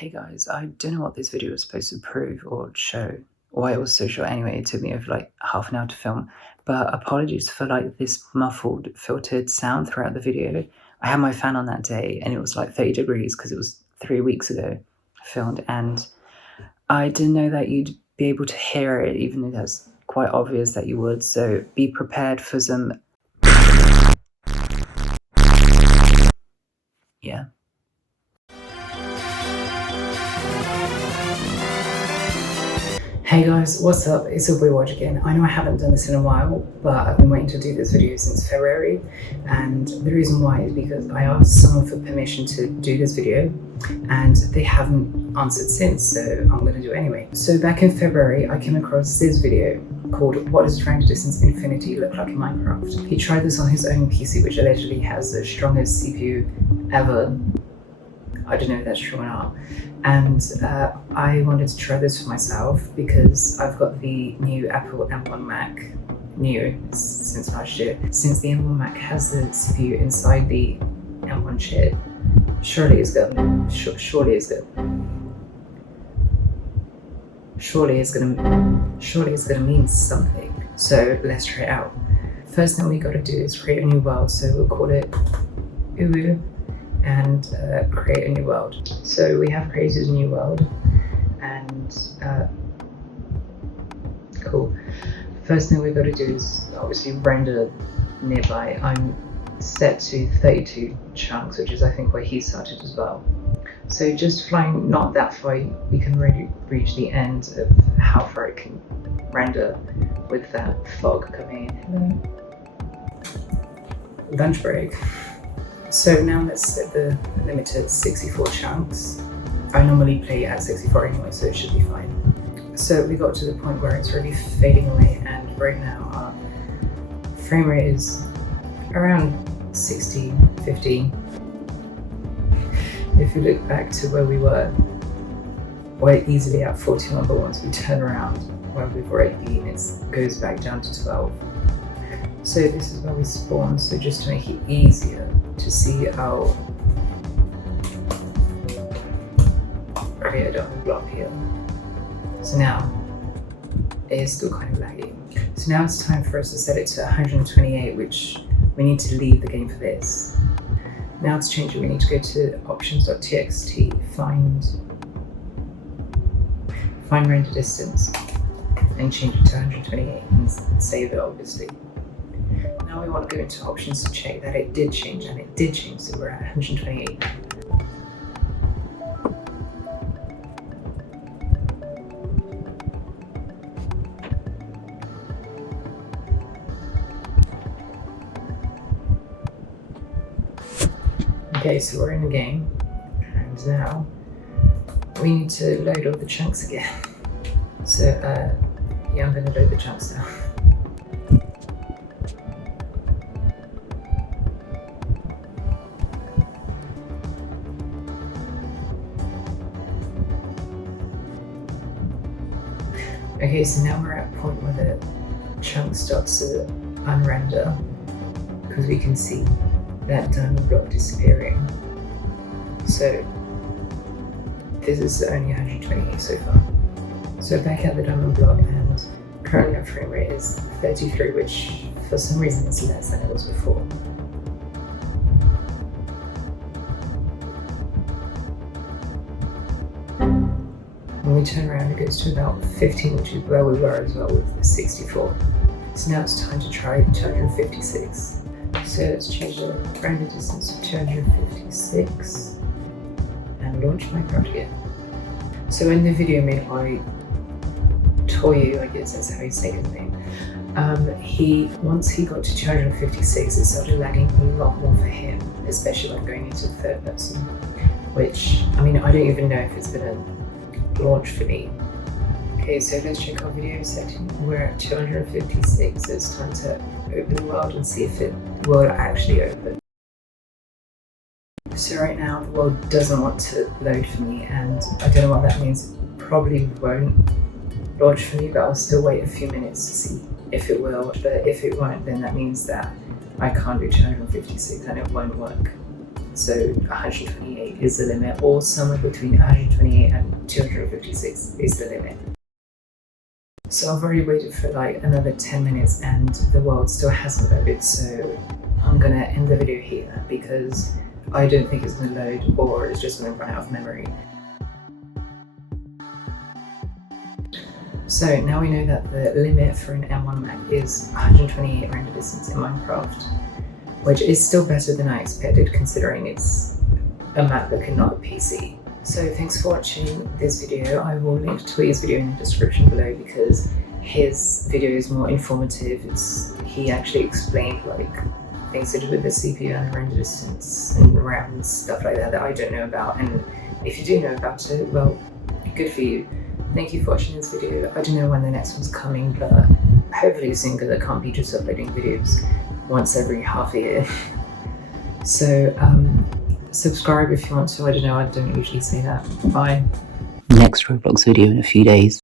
Hey guys, I don't know what this video was supposed to prove or show, why it was so short anyway. It took me over like half an hour to film, but apologies for like this muffled filtered sound throughout the video. I had my fan on that day and it was like 30 degrees because it was 3 weeks ago filmed, and I didn't know that you'd be able to hear it, even though that's quite obvious that you would, so be prepared for some yeah. Hey guys, what's up? It's your boy Watch again. I know I haven't done this in a while, but I've been waiting to do this video since February, and the reason why is because I asked someone for permission to do this video and they haven't answered since, so I'm going to do it anyway. So back in February, I came across this video called What Does Render Distance Infinity Look Like in Minecraft? He tried this on his own PC, which allegedly has the strongest CPU ever. I don't know if that's true or not. And I wanted to try this for myself because I've got the new Apple M1 Mac, new since last year. Since the M1 Mac has the CPU inside the M1 chip, surely it's good. Surely it's good. Surely it's gonna mean something. So let's try it out. First thing we gotta do is create a new world. So we'll call it Toiu and create a new world. So we have created a new world, and cool. First thing we've got to do is obviously render nearby. I'm set to 32 chunks, which is I think where he started as well. So just flying not that far, we can really reach the end of how far it can render with that fog coming in. Hello. Lunch break. So now let's set the limit to 64 chunks. I normally play at 64 anyway, so it should be fine. So we got to the point where it's really fading away, and right now our frame rate is around 60, 50. If you look back to where we were, we're easily at 41, but once we turn around where we've already been, it goes back down to 12. So this is where we spawn, so just to make it easier to see how create a block here. So now it is still kind of laggy. So now it's time for us to set it to 128, which we need to leave the game for this. Now to change it, we need to go to options.txt, find render distance, and change it to 128 and save it obviously. Now we want to go into options to check that it did change, and it did change, so we're at 128. Okay, so we're in the game, and now we need to load all the chunks again. So yeah, I'm going to load the chunks now. Okay, so now we're at a point where the chunk starts to unrender because we can see that diamond block disappearing. So this is only 128 so far. So back at the diamond block, and currently our frame rate is 33, which for some reason is less than it was before. When we turn around, it goes to about 15, which is where we were as well with the 64. So now it's time to try 256. So let's change the render distance to 256 and launch Minecraft again. So in the video made by Toiu, I guess that's how you say his name, once he got to 256, it started lagging a lot more for him, especially when going into third person, which, I mean, I don't even know if it's gonna launch for me. Okay, so let's check our video setting. We're at 256, so it's time to open the world and see if it will actually open. So right now the world doesn't want to load for me, and I don't know what that means. It probably won't launch for me, but I'll still wait a few minutes to see if it will. But if it won't, then that means that I can't do 256 and it won't work. So 128 is the limit, or somewhere between 128 and 256 is the limit. So I've already waited for like another 10 minutes and the world still hasn't loaded, so I'm gonna end the video here because I don't think it's gonna load, or it's just gonna run out of memory. So now we know that the limit for an M1 Mac is 128 render distance in Minecraft, which is still better than I expected considering it's a MacBook and not a PC. So thanks for watching this video. I will link to Toiu's video in the description below because his video is more informative. He actually explained like things to do with the CPU and render distance and RAM and stuff like that I don't know about. And if you do know about it, well, good for you. Thank you for watching this video. I don't know when the next one's coming, but hopefully soon because I can't be just uploading videos once every half a year. So subscribe if you want to. I don't know, I don't usually say that. Bye. Next Roblox video in a few days.